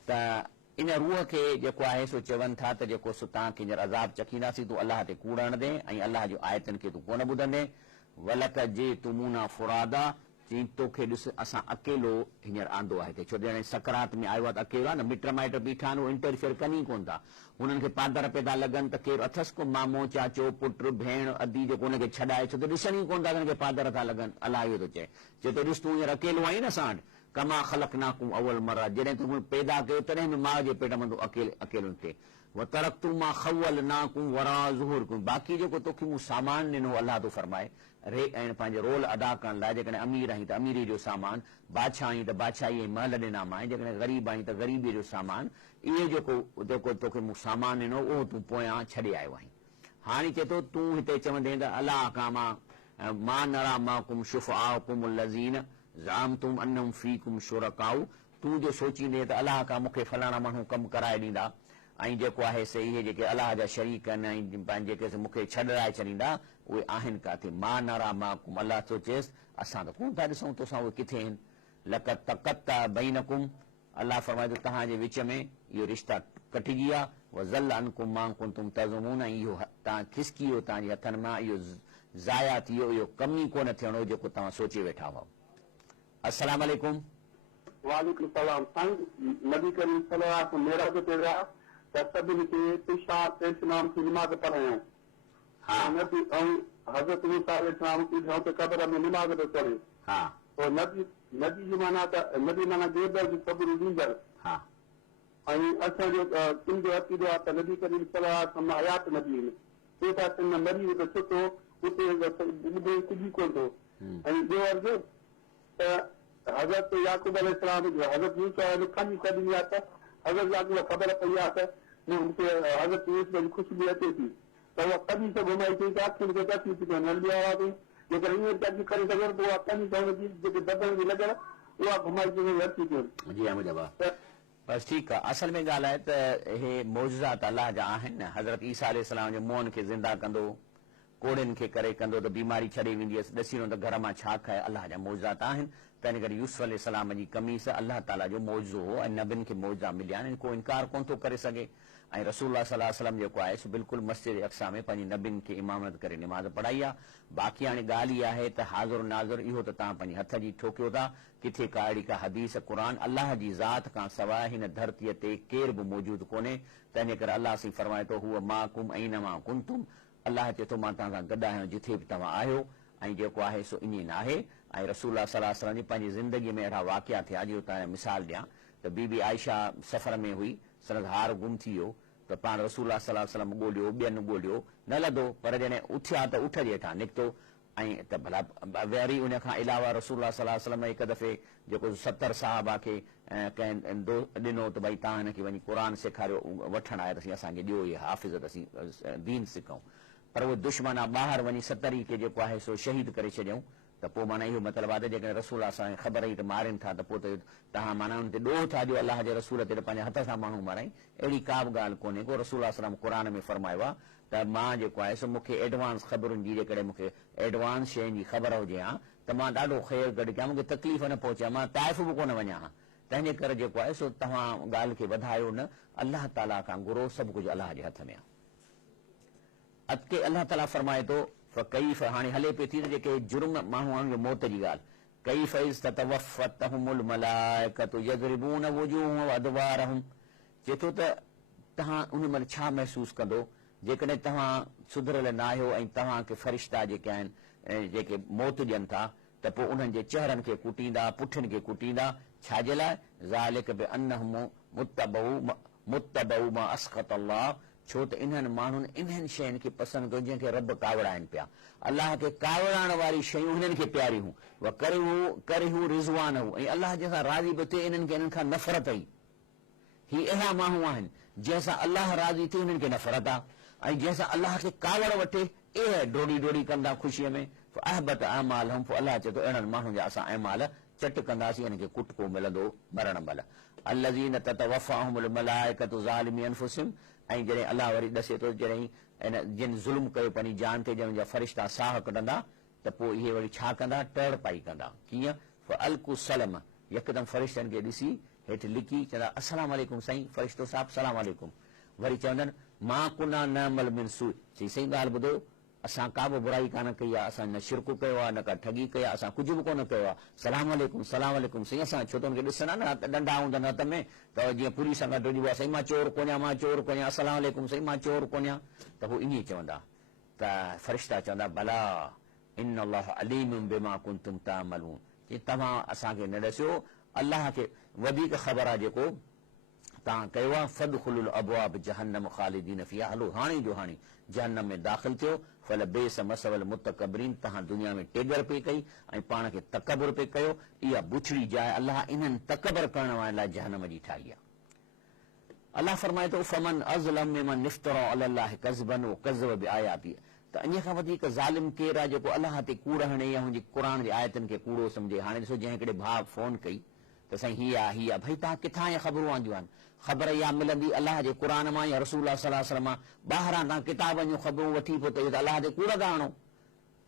त इन रूह खे जेको आहे सो चवनि था त जेको सो तव्हांखे हींअर अज़ाब चखींदासीं, तूं अलाह ते कूड़ हणंदे ऐं अलाह जूं आयतुनि खे तूं कोन ॿुधंदे। वलक जे तुमूना फुरादा, चई तोखे ॾिस असां अकेलो हींअर आंदो आहे हिते, छो जो सकरात में आयो आहे त अकेलो आहे न, मिट माइट बीठा आहिनि, उहो इंटरफेयर कनि ई कोन था। हुननि खे पादर पैदा लॻनि त केरु अथसि को मामो चाचो पुटु भेण अदी जेको हुनखे छॾाए, छो त ॾिसनि ई कोन था, हुननि खे पादर था लॻनि। अलाह इहो थो चए, चए थो ॾिस तूं हींअर अकेलो आहीं न असां वटि, कमा ख़लक़नाकुम अवल मर्रा, जॾहिं तूं पैदा कयो तॾहिं बि माउ जे पेट में तूं अकेलो थे। व तरक़्तु मा ख़व्वलनाकुम वरा ज़ुहूरिकुम, बाक़ी जेको तोखे मूं सामान ॾिनो, अलाह तो फरमाए ऐं पंहिंजे रोल अदा करण लाइ, जेकॾहिं अमीर आहीं त अमीरी जो सामान, बादशाह आहीं त बादशाही ऐं महल ॾिना मां, जेकॾहिं ग़रीब आहीं त ग़रीबीअ जो सामान, इहे जेको तोखे मूं सामान ॾिनो उहो तूं पोयां छॾे आयो आहीं। हाणे चए थो तूं हिते चवंदे त अलाह खां मां नरा माकुम शुफ़आकुम लज़ीन ज़ामतुम अन्नहुम फ़ीकुम शुरकाउ, तूं जो सोचींदे त अलाह खां मूंखे फलाणा माण्हू कमु कराए ॾींदा, ऐं जेको आहे से इहे जेके अलाह जा शरीक आहिनि ऐं जेके मूंखे छॾाए छॾींदा, उहे आहिनि काथे। मां नरा माकुम, अलाह थो चएसि असां त कोन था ॾिसूं तोसां उहे किथे आहिनि। लक़द तक़त्ता बैनकुम, अलाह फरमाए थो तव्हांजे विच में इहो रिश्ता कटिजी विया। वज़ल अनकुम मा कुंतुम तज़ुमून, ऐं इहो तव्हां खिसकी वियो तव्हांजे हथनि मां, इहो ज़ाया थी वियो, इहो कमी कोन थियणो जेको तव्हां सोचे वेठा हुआ। अस्सलाम वालेकुम। वालेकुम सलाम। साईं, नबी करीम सल्लल्लाहु अलैहि मेराज ते विया त सभिनी खे पिशाब इस्लाम की नमाज़ पढ़ायूं। हा नबी ऐं हज़रत मूसा अलैहिस्सलाम की जहाँ पे कब्र में नमाज़ तो पढ़े। हा तो नबी जी माना त नबी माना गेदर जी ख़बर ॾींदड़। हा ऐं असांजो तुंहिंजो अक़ीदो आहे त नबी करीम सल्लल्लाहु अलैहि वसल्लम हयात नबी आहिनि। ते त तुंहिंजो नबी त सुठो उते ॿुधे कुझु कोन थो। ऐं ॿियो अर्ज़ु त हज़रत याकूब अलैहिस्सलाम हज़रत मूसा खंड कढी आहे त हज़रत याकूब ख़बर पई आहे त मूंखे हज़रत यूसुफ जी ख़ुशबू अचे थी त उहा कढी सां घुमाई थी त अखियुनि खे तकलीफ़ थी थियनि नंढी आवाज़ हुई, जेकर ईअं टच करे सघनि पोइ उहा कढी सां हुनजी जेके बदन जी लॻण उहा घुमाई थी अची थियनि। जी अहमद बस ठीकु आहे। असल में ॻाल्हि आहे त इहे मौजज़ात अलाह जा आहिनि न। हज़रत ईसा अलैहिस्सलाम जे मुंहनि खे ज़िंदा कंदो, कोड़ियुनि खे करे कंदो त बीमारी छॾे वेंदी हुअसि, ॾसी वञो त घर मां छा खाए, अलाह जा मौजज़ात आहिनि। तंहिं करे यूसुफ अलैहिस्सलाम जी कमीस अलाह ताला जो मौजज़ो हो ऐं नबियुनि खे मौजज़ा मिलिया आहिनि, को इनकार कोन थो करे सघे। ऐं रसूलुल्लाह सल्लल्लाहु अलैहि वसल्लम जेको आहे सो बिल्कुलु मस्जिद अक़सा में पंहिंजी नबियुनि खे इमामत करे निमाज़ पढ़ाई आहे। बाक़ी हाणे ॻाल्हि इहा आहे त हाज़ुर नाज़ुर इहो त तव्हां पंहिंजे हथ जी ठोकियो था, किथे का अहिड़ी का हदीस क़ुर अलाह जी ज़ात खां सवाइ हिन धरतीअ ते केर बि मौजूदु कोन्हे। तंहिंजे करे अलाह साईं फरमाए थो हुअ माकुम ऐं न मां कुंतुम, अलाह चए थो मां तव्हां सां गॾु आहियां जिथे बि तव्हां आहियो, ऐं जेको आहे सो ईअं न आहे। ऐं रसूलुल्लाह सल्लल्लाहु अलैहि वसल्लम जी पंहिंजी ज़िंदगीअ में अहिड़ा वाक़िया थिया, जो तव्हां मिसाल ॾियां त बीबी आयशा सफ़र में हुई, संदसि हार गुम थी वियो त पाण रसूलुल्लाह सल्लल्लाहु अलैहि वसल्लम ॻोल्हियो, ॿियनि ॻोल्हियो, न लधो, पर जॾहिं उथिया त उठ जे हेठां निकितो। ऐं त भला वरी उन खां अलावा रसूलुल्लाह सल्लल्लाहु अलैहि वसल्लम हिकु दफ़े जेको 70 साहबा खे कंहिं ॾिनो त भई तव्हां हिनखे वञी क़ुर सेखारियो, वठणु आया त असांखे ॾियो, इहे हाफ़िज़ त असीं दीन सिखूं। पर उहे दुश्मन ॿाहिरि वञी 70 खे जेको आहे सो शहीद करे छॾियऊं। त पोइ माना इहो मतिलबु आहे त जेकॾहिं रसूल असांखे ख़बर ई त मारनि था त पोइ त तव्हां माना हुन ते ॾोह था ॾियो अलाह जे रसूल ते, त पंहिंजे हथ सां माण्हू माराई, अहिड़ी का बि ॻाल्हि कोन्हे को। रसूल सलाम क़ुर में फरमायो आहे त मां जेको आहे सो मूंखे एडवांस ख़बरुनि जी, जेकॾहिं मूंखे एडवांस शयुनि जी ख़बर हुजे हा त मां ॾाढो ख़ैरु गॾु कयां, मूंखे तकलीफ़ न पहुचे, मां ताइफ़ बि कोन वञा हा। तंहिंजे करे जेको आहे सो तव्हां ॻाल्हि खे वधायो न, अलाह ताला खां घुरो, सभु कुझु अलाह जे हथ में आहे। अॻिते अलाह ताला फरमाए थो फ़कैफ़, हाणे हले पई थी त जेके जुर्म माण्हू आहिनि जो मौत जी ॻाल्हि, कैफ़ इज़ ततवफ़तहुमुल मलाइकतु यज़रिबून वुजूहहुम व अदबारहुम, चए थो त तव्हां उन महिल छा महसूसु कंदो जेकॾहिं तव्हां सुधरियल न आहियो ऐं तव्हांखे फ़रिश्ता जेके आहिनि जेके मौत ॾियनि था त पोइ उन्हनि जे चेहरनि खे कुटींदा, पुठियुनि खे कुटींदा, छाजे लाइ? ज़ालिक बिअन्नहुम मुत्तबऊ मा अस्ख़त अल्लाह, छो त इन्हनि माण्हुनि इन्हनि शयुनि खे पसंदि कयो जंहिंखे रब कावड़ाइनि पिया। अलाह खे कावड़ाइण वारी शयूं हिननि खे प्यारियूं, व करिहू रिज़वानहू, ऐं अलाह जंहिंसां राज़ी बि थिए इन्हनि खे इन्हनि खां नफ़रत ई। ही अहिड़ा माण्हू आहिनि जंहिंसां अलाह राज़ी थिए इन्हनि खे नफ़रत आहे, ऐं जंहिंसां अलाह खे कावड़ वठे इहे डोड़ी डोड़ी कंदा ख़ुशीअ में। अहबत अमाल हम, पोइ अलाह चए थो अहिड़नि माण्हुनि जा असां अमाल चट कंदासीं, हिन खे कुटको मिलंदो मरण महिल। अल्लज़ीन ततवफ़ाहुमुल मलाइकतु ज़ालिमी अनफुसिहिम, ऐं जॾहिं अलाह वरी ॾसे थो जॾहिं जिन ज़ुल्म कयो पंहिंजी जान ते, जंहिं जा फ़रिश्ता साह कढंदा त पोइ इहे वरी छा कंदा? टड़ पाई कंदा। कीअं? फ़अल्कु सलम, यकदमि फ़रिश्तनि खे ॾिसी हेठि लिकी चवंदा अस्सलाम वालेकुम साईं, फ़रिश्तो साहब सलाम वालेकुम। वरी चवंदनि मां कुना नअमल मिन सू, चई सही ॻाल्हि ॿुधो, असां का बि बुराई कान कई आहे, असां न शिरक कयो आहे, न का ठगी कई आहे, असां कुझु बि कोन कयो आहे। सलाम वालेकुम सलाम वालेकुम साईं, असां छो त हुनखे ॾिसंदा न डंडा हूंदा हथ में, त जीअं पुलिस सां गॾु हुजे साईं मां चोर कोन्या, मां चोर कोन्या, अस्सलाम वालेकुम साईं मां चोर कोन्या, त हू ईअं चवंदा। त फ़रिश्ता चवंदा भला इन्नल्लाह अलीमुम बिमा कुंतुम तामलून, तव्हां असांखे न ॾसियो अल्लाह खे वधीक ख़बर आहे जेको तव्हां कयो आहे। फदखुलुल अबवाब जहन्नम ख़ालिदीन फ़ीहा, हलो हाणे जो हाणे जहन्नम में दाख़िल थियो। फल बेस मसवल मुतकबरीन, तव्हां दुनिया में टेगर पे कई ऐं पाण खे तकबर पे कयो। इहा बुछड़ी जाइ अल्लाह इन्हनि तकबर करण वारनि लाइ जहन्नम जी ठाही आहे। अल्लाह फरमाए थो फमन अज़लम मिमन निफ्तरा अलल्लाहि कज़बन व कज़्ज़ब बिआयाती, त अञा खां वधीक ज़ालिम केरु आहे जेको अल्लाह ते कूड़ हणे या हुनजी क़ुरान जी आयतनि खे कूड़ो सम्झे। हाणे ॾिसो जंहिं हिकिड़े भाउ फोन कई त साईं हीअ आहे हीअ आहे, भई तव्हां किथां इहे ख़बरूं आंदियूं आहिनि? ख़बर इहा मिलंदी अल्लाह जे क़ुरान मां या रसूल सल्लल्लाहु अलैहि वसल्लम मां। ॿाहिरां तव्हां किताबनि जूं ख़बरूं वठी पोइ त इहो त अल्लाह ते कूड़ था हणो,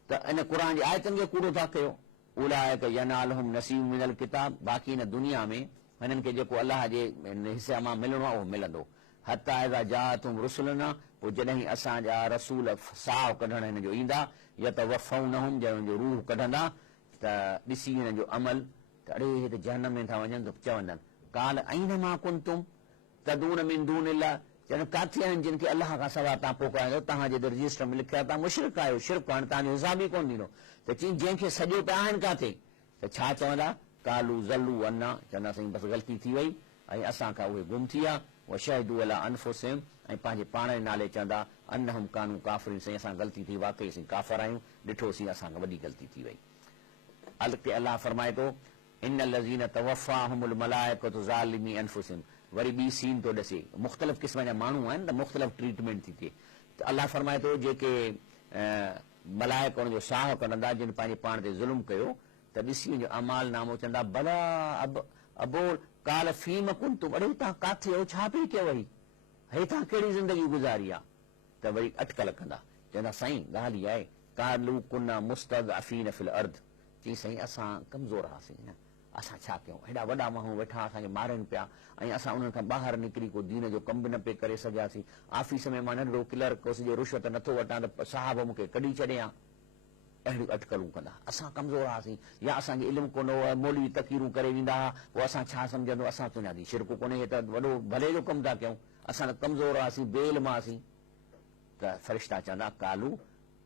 त इन क़ुरान जी आयतनि खे कूड़ो था कयो। उलाइक यनालहुम नसीब मिनल किताब, बाक़ी हिन दुनिया में हिननि खे जेको अल्लाह जे हिसे मां मिलणो आहे उहो मिलंदो। हता इज़ा जाअतहुम रुसुलना, पोइ जॾहिं असांजा रसूल साह कढण हिन जो ईंदा, यतवफ़ौनहुम, जंहिं जो रूह कढंदा, त ॾिसी हिन जो अमल त अड़े हे त जहन्नम में था वञनि, त चवंदा काल ऐनमा कुंतुम तदून मिन दूनिल्लाह, चवनि काथे आहिनि जिन खे अल्लाह खां सवाइ तव्हां पोखायो? तव्हांजे रजिस्टर में लिखिया तव्हां मुशरिक आहियो, शिरक हाणे तव्हांजो हिसाब ई कोन ॾींदो। त चई जंहिंखे सॼो पिया आहिनि काथे, त छा चवंदा? कालू ज़ल्लू अन्ना, चवंदा साईं बसि ग़लती थी वई ऐं असां खां उहे गुम थी विया। व शहिदू अला अनफुसिहिम, ऐं पंहिंजे पाण जे नाले चवंदा अन्नहुम कानू काफ़िरीन, साईं असां ग़लती थी, वाक़ई असीं काफ़िर आहियूं, ॾिठोसीं असांखां वॾी ग़लती थी वई। अल्लाह फरमाए थो इन लज़ीन तवफ़ाहुमुल मलाइकतु ज़ालिमी अनफुसिहिम, वरी ॿी सीन थो ॾसे, मुख़्तलिफ़ क़िस्म जा माण्हू आहिनि त मुख़्तलिफ़ ट्रीटमेंट थी थिए। त अल्लाह फरमाए थो जेके मलाइक उनजो साह कढंदा जिन पंहिंजे पाण ते ज़ुल्म कयो, त ॾिसी वञो अमाल नामो चवंदा भला अबोल काल फीम कुंतुम, अड़े तव्हां काथे हो, छा पई कयो वरी, हे तव्हां कहिड़ी ज़िंदगी गुज़ारी आहे? त वरी अटकल कंदा, चवंदा साईं ॻाल्हि इहा आहे कालू कुन्ना मुस्तदअफ़ीन फिल अर्द, चई साईं असां कमज़ोर हुआसीं न, असां छा कयूं? हेॾा वॾा माण्हू वेठा असांखे मारनि पिया ऐं असां उन्हनि खां ॿाहिरि निकिरी को दीन जो कमु बि न पिए करे सघियासीं। ऑफिस में मां नंढिड़ो क्लर्क हुउसि, जो रिश्वत नथो वठां त साहब मूंखे कढी छॾियां। अहिड़ियूं अटकलूं कंदा, असां कमज़ोर हुआसीं या असांखे इल्मु कोन हो, मौलवी तक़रीरूं करे वेंदा हुआ, पोइ असां छा सम्झंदो, असां सुञाती शिरक कोन्हे, हे त वॾो भले जो कमु था कयूं, असां त कमज़ोर हुआसीं, बेइल्म हुआसीं। त फ़रिश्ता चवंदा कालू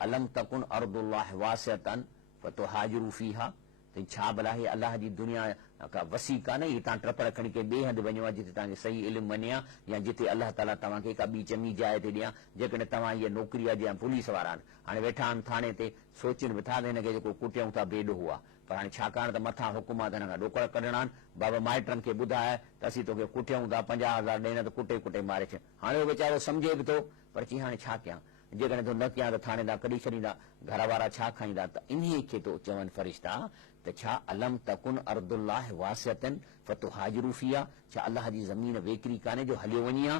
अलम तकुन अर्दुल्लाह वासिअतन फतुहाजिरू फ़ीहा, त छा भला हे अल्लाह जी दुनिया का वसी कान्हे, हीअ तव्हां ट्रपड़ खणी करे ॿिए हंधि वञो आहे जिते तव्हांखे सही इल्मु वञे हा, या जिते अल्लाह ताला तव्हांखे का ॿी चङी जाइ ते ॾियां, जेकॾहिं तव्हां इहा नौकिरी आहे जीअं पुलिस वारा आहिनि, हाणे वेठा आहिनि थाणे ते, सोचनि बि था त हिनखे जेको कुटियूं था बेॾो हुआ, पर हाणे छाकाणि त मथां हुकुम आहे त हिन खां ॾोकड़ कढणा आहिनि, बाबा माइटनि खे ॿुधाए त असीं तोखे कुटियूं था, 50,000 ॾे न त कुटे कुटे मारे छॾ। हाणे उहो वीचारो सम्झे बि थो, पर चई हाणे छा कयां, जेकॾहिं तूं न कयां त थाणेदार कढी छॾींदा, घर वारा छा खाईंदा? त इन खे तो चवनि फ़रिश्ता त छा अलम तकुन अर्दुल्लाह वासिअतन फतुहाजिरू फ़ीहा, छा अल्लाह जी ज़मीन वेकिरी कान्हे जो हलियो वञी आहे?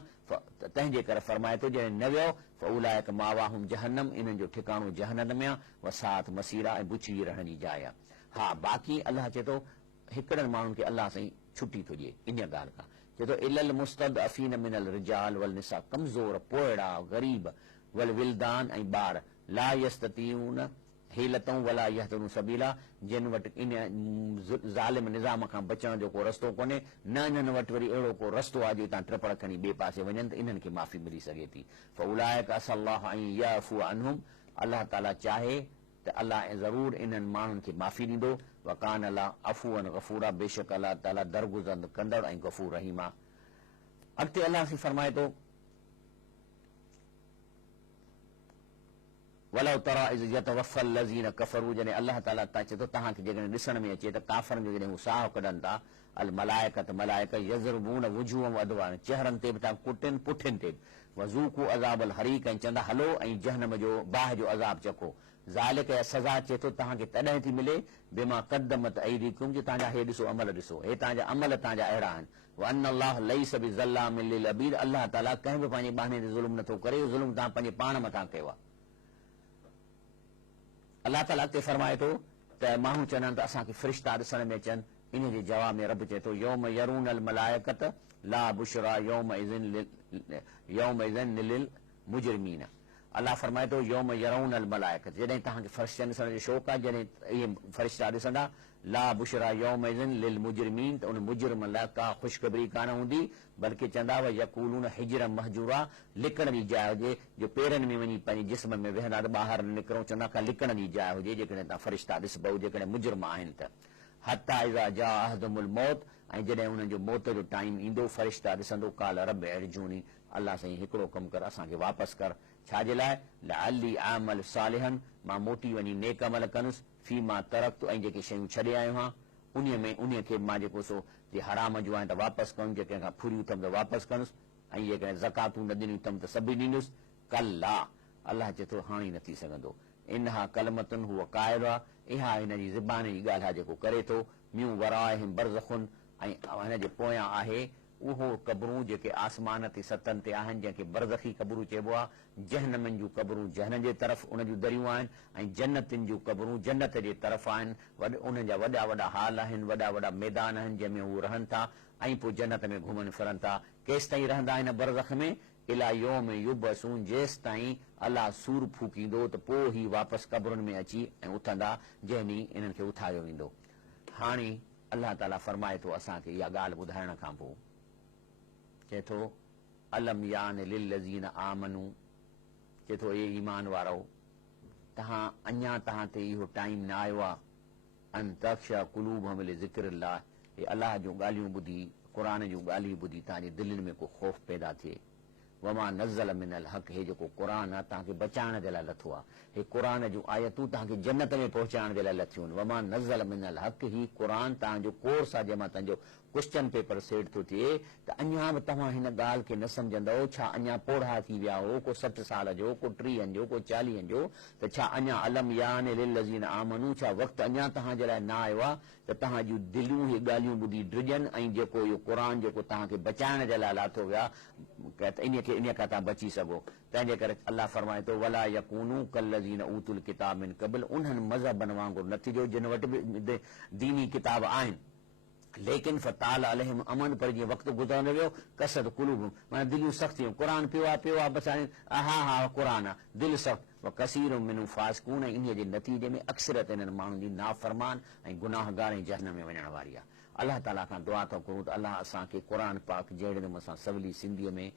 तंहिंजे करे फरमाए थो जॾहिं न वियो फउलाइक मावाहुम जहन्नम, इन्हनि जो ठिकाणो जहन्नम में आहे, वसात मसीरा, ऐं बुछड़ी रहण जी जाइ आहे। हा बाक़ी अल्लाह चए थो हिकिड़नि माण्हुनि खे अल्लाह साईं छुटी थो ॾिए इन ॻाल्हि खां, चए थो इलल मुस्तदअफ़ीन मिनल रिजाल वल निसा, कमज़ोर पोएड़ा ग़रीब वल विलदान ऐं ॿार, ला यस्ततीऊन हेलतऊं वला यहतदून सबीला, जिन वटि इन ज़ालिम निज़ाम खां बचण जो को रस्तो कोन्हे, न इन्हनि वटि वरी अहिड़ो को रस्तो आहे जो तव्हां ट्रपड़ खणी ॿिए पासे वञनि त इन्हनि खे माफ़ी मिली सघे थी। फउलाइक असल्लाह अन यअफ़ू अन्हुम, अल्लाह ताला चाहे त अल्लाह ज़रूर इन्हनि माण्हुनि खे माफ़ी ॾींदो। वकान अल्लाह अफ़ूअन गफ़ूरा, बेशक अल्लाह ताला दरगुज़र कंदड़ ऐं गफ़ूर रहीम आहे। अॻिते अल्लाह खे फरमाए थो वलौ तरा इज़ यतवफ़ल लज़ीन कफ़रू, जॾहिं अल्लाह ताला चए थो तव्हांखे जेकॾहिं ॾिसण में अचे त काफ़रनि जो जॾहिं हू साह कढनि था, अल मलाइकत मलाइक यज़रबून वुजूहम अदवार, चेहरनि ते बि था कुटनि पुठियुनि ते, वज़ूक़ू अज़ाबल हरीक, ऐं चवंदा हलो ऐं जहन्नम जो बाहि जो अज़ाब चखो। ज़ालिक सज़ा चए थो तव्हांखे तॾहिं थी मिले बिमा क़द्दमत ऐदीकुम, जो तव्हांजा हे ॾिसो अमल ॾिसो, हे तव्हांजा अमल तव्हांजा अहिड़ा आहिनि। व अन अल्लाह लैस बिज़ल्लामिन लिल अबीद, अल्लाह ताला कंहिं बि पंहिंजे ॿारनि ते ज़ुल्म नथो करे, ज़ुल्म तव्हां पंहिंजे पाण मथां कयो आहे। अल्लाह ताला ते फरमाए थो त माण्हू चवंदा आहिनि त असांखे फ़रिश्ता ॾिसण में अचनि, इन जे जवाब में रब चए थो यौम यरूनल मलाइकत ला बुशरा यौमइज़िन लिल मुजरिमीन, अल्लाह फरमाए थो यौम यरूनल मलाइकत, जॾहिं तव्हांखे फ़रिश्ता ॾिसण जो शौक़ु आहे, जॾहिं इहे फ़रिश्ता ॾिसंदा, ला बुशरा यौमइज़िन लिल मुजरिमीन, त उन मुजरिम लाइ का ख़ुशख़बरी कान हूंदी, बल्कि चवंदा व यक़ूलून हिजर महजूरा, लिकण जी जाइ हुजे, जो पेरनि में वञी पंहिंजे जिस्म में वेहंदा त ॿाहिरि न निकिरूं, चवंदा का लिकण जी जाइ हुजे जेकॾहिं तव्हां फ़रिश्ता ॾिसबो, जेकॾहिं मुजरिम आहिनि त। हत्ता इज़ा जा अहदुमुल मौत, ऐं जॾहिं उन्हनि जो मौत जो टाइम ईंदो फ़रिश्ता ॾिसंदो काल रब अर्जुनी, अलाह साईं हिकिड़ो कमु कर, असांखे वापसि कर। छाजे लाइ? लअल्ली आमल सालिहन, मां मोटी वञी नेक अमल कंदुसि, फी मां तरक़्तु, ऐं जेके शयूं छॾे आयो आहियां उन्हीअ खे मां जेको सो जे हराम जो आहिनि त वापसि कयूं, जेके खां फुरियूं अथमि त वापसि कंदुसि, ऐं जेकॾहिं ज़कातूं न ॾिनियूं अथमि त सभई ॾींदुसि। कल्ला, अलाह चए थो हाणे न थी सघंदो। इनहा कलमतुन हुअ क़ाइल आहे, इहा हिन जी ज़बान जी ॻाल्हि आहे जेको करे थो। म्यूं वराहिम बरज़खुन, ऐं हिन जे पोयां आहे उहो क़बरूं जेके आसमान ते सतनि ते आहिनि, जंहिंखे बरज़खी क़बरूं चइबो आहे। जहनमनि जूं क़बरूं जहन जे तरफ़ उन जूं दरियूं आहिनि, ऐं जन्नतियुनि जूं क़बरूं जन्नत जे तरफ़ आहिनि। उन्हनि जा वॾा वॾा हाल आहिनि, वॾा वॾा मैदान आहिनि जंहिंमें उहे रहनि था, ऐं पोइ जन्नत में घुमनि फिरनि था। केसि ताईं रहंदा आहिनि बरज़ख में? इला यौम युबसून, जेसि ताईं अलाह सूर फूकींदो त पोइ ई वापसि क़बरुनि में अची ऐं उथंदा, जंहिं ॾींहुं इन्हनि खे उथारियो वेंदो। हाणे अलाह ताला फरमाए थो असांखे इहा ॻाल्हि ॿुधाइण खां पोइ, चए थो अलम यान लिल्लज़ीन आमनू, चए थो ए ईमान वारो, अञा तव्हां ते इहो टाइम न आयो आहे अन तख्शा कुलूबहुम लिज़िक्रिल्लाह, हे अलाह जूं ॻाल्हियूं ॿुधी, क़ुर जूं ॻाल्हियूं ॿुधी तव्हांजे दिलनि में को ख़ौफ़ पैदा थिए। वमा नज़ल मिनल हक़, हे जेको क़ुर आहे तव्हांखे बचाइण जे लाइ लथो आहे, हे क़ुर जूं आयतूं तव्हांखे जन्नत में पहुचाइण जे लाइ लथियूं आहिनि। वमा नज़ल मिनल हक़, ही क़ुर तव्हांजो कोर्स आहे जंहिंमां तव्हांजो क्वेश्चन पेपर सेट थो थिए, त अञा बि तव्हां हिन ॻाल्हि खे न सम्झंदव। छा अञा पोढ़ा थी विया हो, को 60 साल जो, को 30 जो, को 40 जो, त छा अञा अलम यान लिल्लज़ीन आमनू, छा वक़्तु अञा तव्हांजे लाइ न आयो आहे त तव्हां जूं दिलियूं ही ॻाल्हियूं ॿुधी ड्रिजनि, ऐं जेको इहो क़ुर जेको तव्हांखे बचाइण जे लाइ लाथो विया, त इन खां तव्हां बची सघो। तंहिंजे करे अलाह फरमाए थो वला यकूनू कल्लज़ीन ऊतुल किताब मिन क़बल, उन्हनि मज़हबनि वांगुरु न थिजो जिन वटि बि दीनी किताब आहिनि, लेकिन फताल अलैहिम अमन, पर जीअं वक़्तु गुज़रंदो वियो कसद कुलूब, माना दिलियूं सख़्त थियूं। क़ुर पियो आहे बसि हाणे हा क़ुर आहे, दिलि सख़्त। व कसीर मिनहुम फासिकून, ऐं इन्हीअ जे नतीजे में अक्सरत इन्हनि माण्हुनि जी नाफ़रमान ऐं गुनाहगार ऐं जहन्नम में वञण वारी आहे। अलाह ताला खां दुआ था करूं त अलाह असांखे क़ुर पाक जहिड़े नमूने सां सवली सिंधीअ में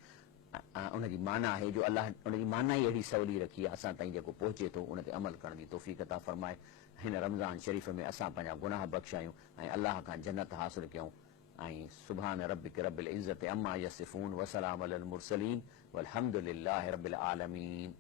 उनजी माना आहे जो अलाह उनजी माना ई अहिड़ी सवली रखी आहे, असां ताईं जेको पहुचे थो उन ते अमल करण जी तौफ़ीक़ अता फरमाए। हिन रमज़ान शरीफ़ में असां पंहिंजा गुनाह बख़्शायूं ऐं अलाह खां जन्नत हासिल कयूं। ऐं सुभान रब्बिक रब्बिल इज़्ज़ति अम्मा यसिफ़ून, वसलाम अलल मुरसलीन, वल्हम्दुलिल्लाहि रब्बिल आलमीन।